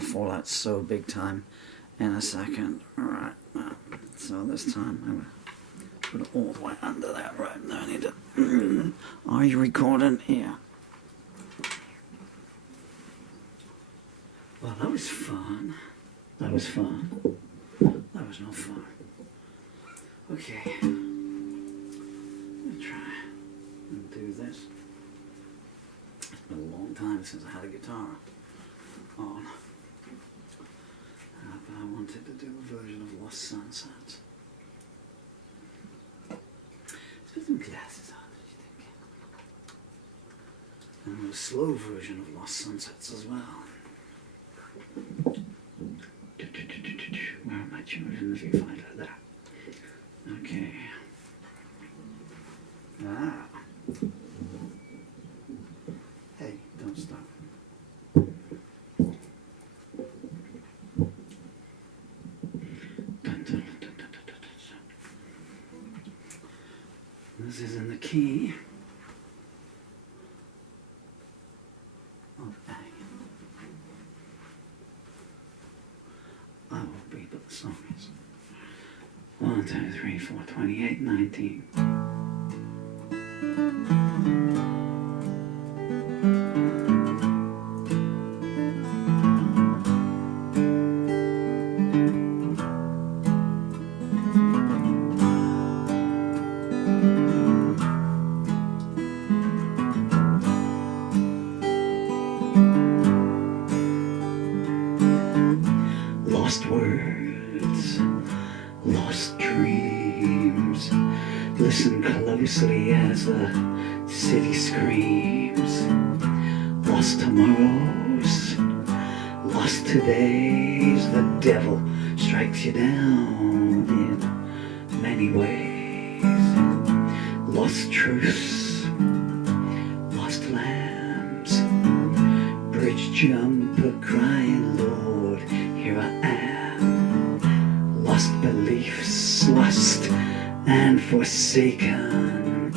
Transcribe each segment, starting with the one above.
gonna fall out so big time in a second. Alright, so this time I'm gonna put it all the way under that. Right, now I need to. Are you recording? Yeah. Well, that was fun. That was fun. That was no fun. Okay. Let's try and do this. It's been a long time since I had a guitar on. But I wanted to do a version of Lost Sunsets. Let's put some glasses on, what do you think? And a slow version of Lost Sunsets as well. Where are my children if you find her there? Okay. Hey, don't stop. This is in the key of A. I will be, but the song is 1, 2, 3, 4, 28, 19. Lost words, lost dreams. Listen closely as the city screams. Lost tomorrows, lost todays. The devil strikes you down in many ways. Lost truths, lost lambs. Bridge jumper crying, Lord, here I am. Lost beliefs, lost and forsaken.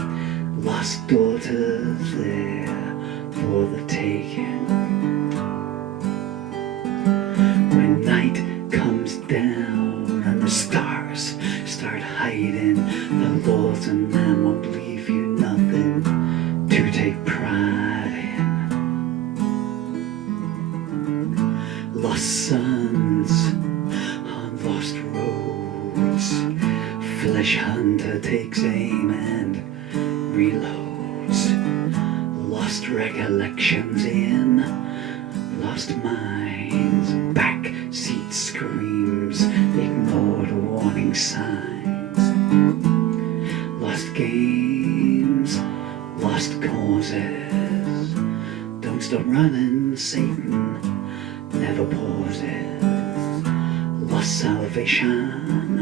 Lost daughters there for the taking. When night comes down and the stars start hiding, the Lord's a man won't leave you nothing to take pride in. Lost sons on lost roads. Flesh hunter takes aim and reloads. Lost recollections in lost minds. Back seat screams, ignored warning signs. Lost games, lost causes. Don't stop running, Satan never pauses. Lost salvation,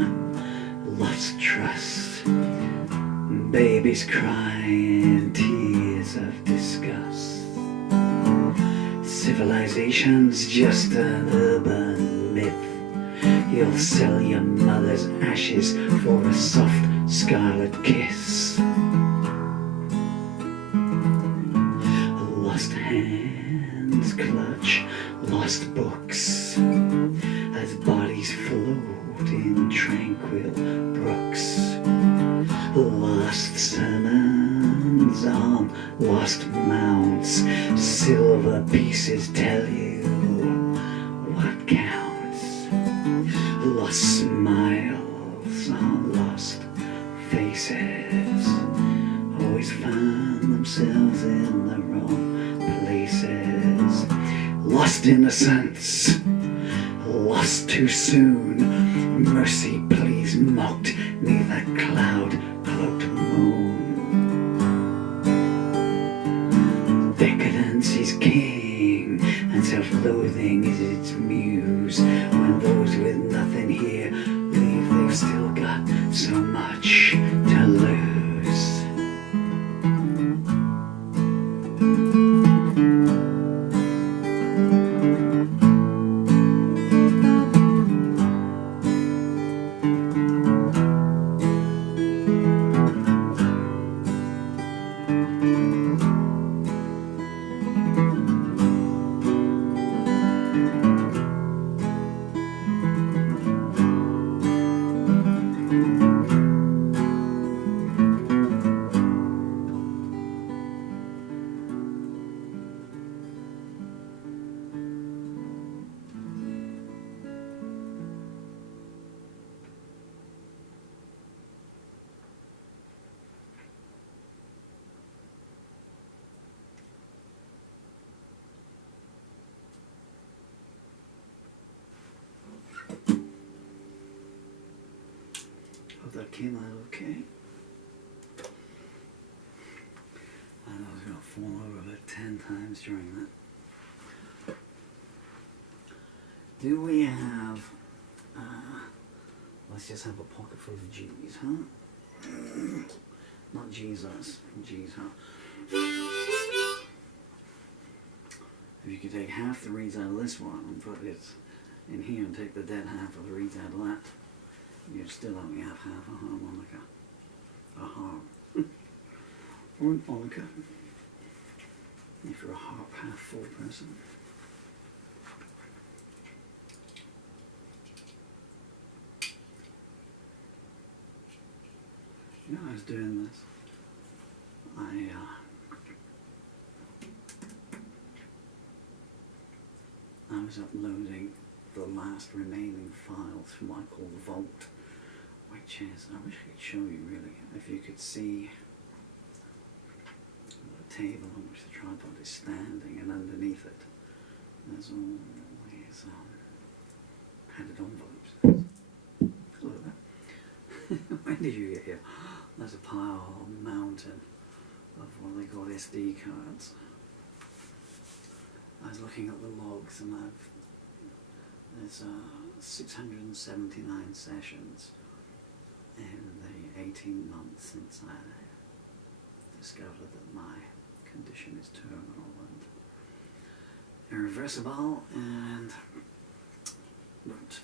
lost trust. Babies crying tears of disgust. Civilization's just an urban myth. You'll sell your mother's ashes for a soft scarlet kiss. Lost hands clutch lost books as bodies float in tranquil brooks. Lost sermons on lost mounts. Silver pieces tell you what counts. Lost smiles on lost faces. Always find themselves in the wrong places. Lost innocence, lost too soon. Mercy, please, mocked neath that cloud-cloaked moon. Decadence is king, and self-loathing is its muse. When those with nothing here leave, they've still got so much to lose. of the Kilo K. And I was going to fall over about 10 times during that. Do we have, let's just have a pocket full of G's, huh? Not Jesus, G's, huh? If you could take half the reeds out of this one and put it in here and take the dead half of the reeds out of that, you'd still only have half a harmonica. A harp. Or an harmonica. If you're a harp half full person. You know, I was doing this. I was uploading the last remaining files from what I call the Vault, which is, I wish I could show you really, if you could see the table on which the tripod is standing, and underneath it there's always padded envelopes. Hello there. When did you get here? There's a pile, a mountain of what they call SD cards. I was looking at the logs, and there's 679 sessions in the 18 months since I discovered that my condition is terminal and irreversible, and won't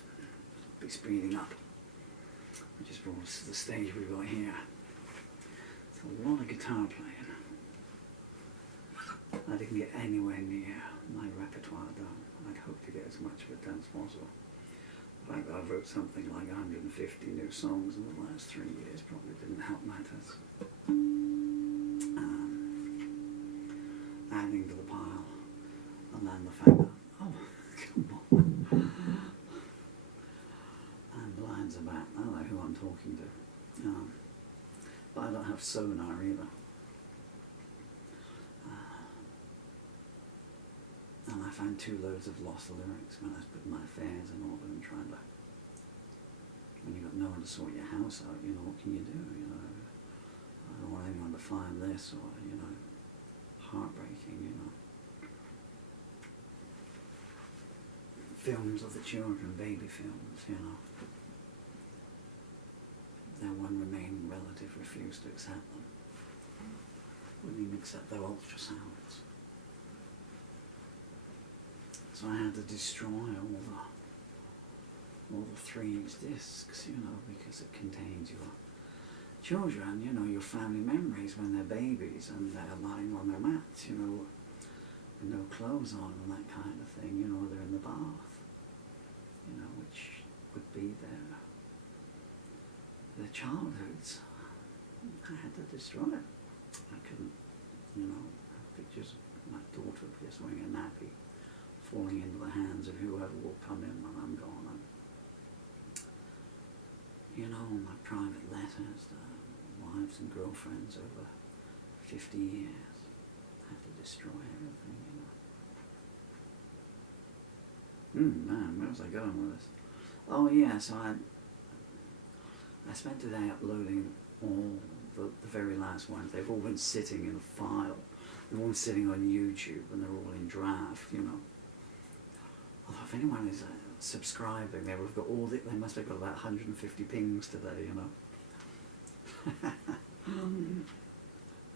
be speeding up, which has brought us to the stage we've got here. It's a lot of guitar playing. I didn't get anywhere near my repertoire done. I'd hoped to get as much of it done as possible. The fact that I wrote something like 150 new songs in the last 3 years probably didn't help matters. Adding to the pile, and then the fact that, oh, come on, and Blind's about, I don't know who I'm talking to, but I don't have sonar either. And I found 2 loads of lost lyrics when I was putting my affairs in order and trying to, when you've got no one to sort your house out, you know, what can you do, you know? I don't want anyone to find this, or, you know, heartbreaking, you know. Films of the children, baby films, you know. Their one remaining relative refused to accept them. Wouldn't even accept their ultrasounds. So I had to destroy all the 3 discs, you know, because it contains your children, you know, your family memories when they're babies and they're lying on their mats, you know, with no clothes on and that kind of thing, you know, they're in the bath, you know, which would be their childhoods. I had to destroy it. I couldn't, you know, have pictures of my daughter just wearing a nappy, falling into the hands of whoever will come in when I'm gone. And, you know, my private letters to wives and girlfriends over 50 years. I had to destroy everything, you know. Man, where was I going with this? Oh yeah, so I spent today uploading all the very last ones. They've all been sitting in a file. They're all sitting on YouTube, and they're all in draft, you know. Although if anyone is subscribing, they must have got about 150 pings today, you know.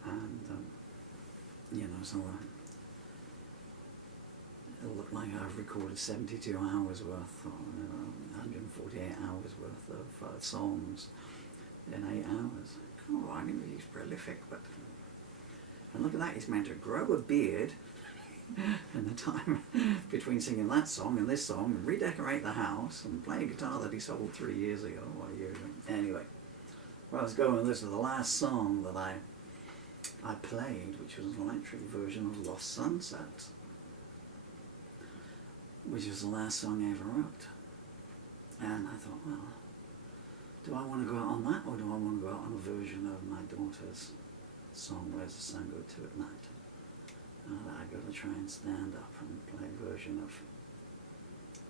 And you know, so it'll look like I've recorded 72 hours worth, or 148 hours worth of songs in 8 hours. Oh, I mean, he's prolific, but and look at that, he's meant to grow a beard in the time between singing that song and this song, and redecorate the house and play a guitar that he sold 3 years ago or a year ago. Anyway, where I was going with this is the last song that I played, which was an electric version of Lost Sunset, which was the last song I ever wrote. And I thought, well, do I want to go out on that, or do I want to go out on a version of my daughter's song, Where's the Sun Go To at Night? I got to try and stand up and play a version of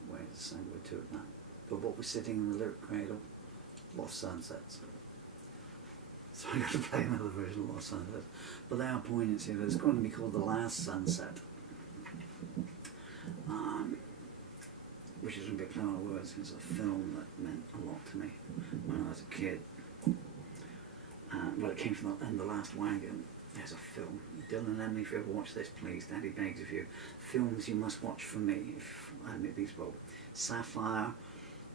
Where's the Sun Go To at Night. But what was sitting in the lyric cradle Lost Sunsets. So I got to play another version of Lost Sunsets. But they are poignant, you know, it's going to be called The Last Sunset. Which is a big play on words. It's a film that meant a lot to me when I was a kid. Well, it came from The Last Wagon. There's a film. Dylan and Emily, if you ever watch this, please, Daddy begs of you. Films you must watch for me, if I admit these both. Sapphire,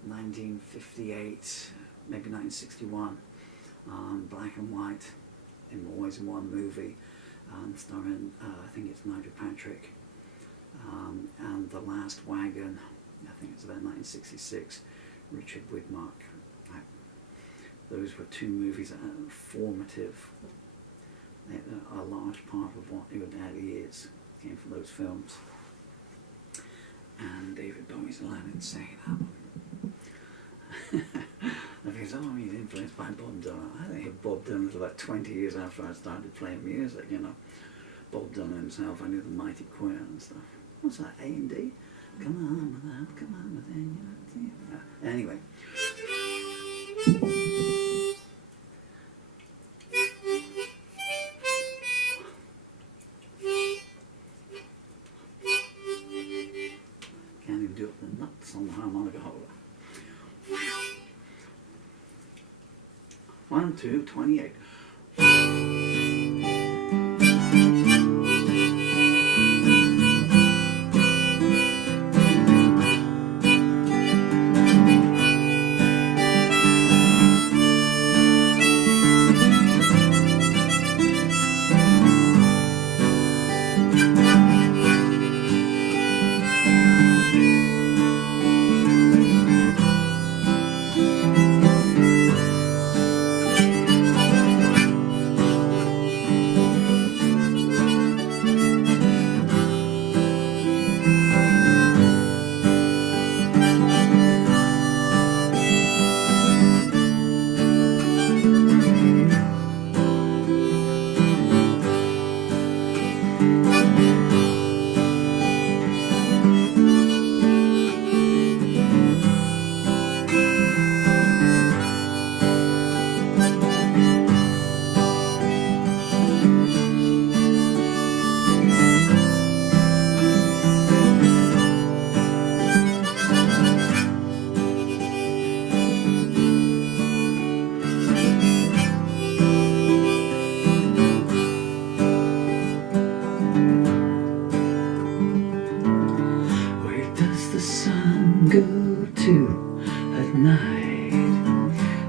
1958, maybe 1961. Black and white, always in one movie, starring, I think it's Nigel Patrick. And The Last Wagon, I think it's about 1966, Richard Widmark. Those were two movies that are formative. A large part of what Your Daddy Is came from those films. And David Bowie's Aladdin Insane album. Because he's influenced by Bob Dylan. I think of Bob Dylan was about 20 years after I started playing music, you know. Bob Dylan himself, I knew the Mighty Choir and stuff. What's that, A&D? Come on with that, come on with that, you know. Anyway. Can't even do up the nuts on the harmonica holder. 1, 2, 28. Go to at night.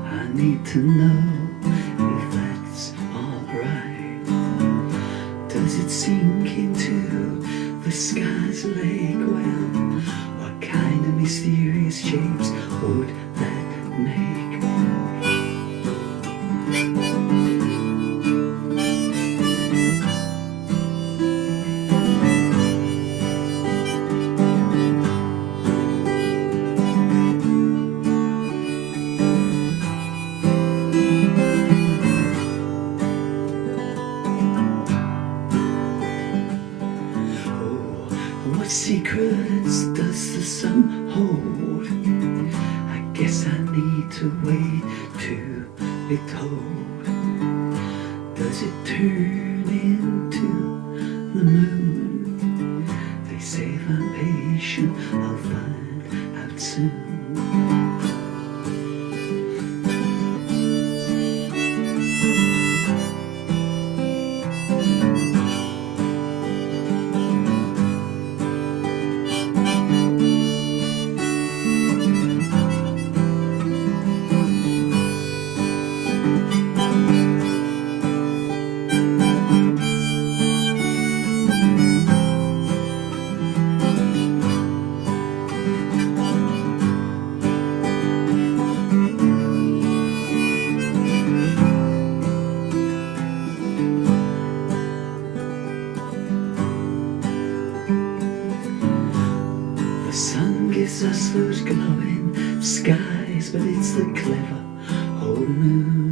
I need to know if that's alright. Does it sink into the sky's lake? Well, what kind of mysterious shapes would that make? What secrets does the sun hold? I guess I need to wait to be told. Does it turn into the moon? They say if I'm patient, I'll find out soon. The sun gives us those glowing skies, but it's the clever old moon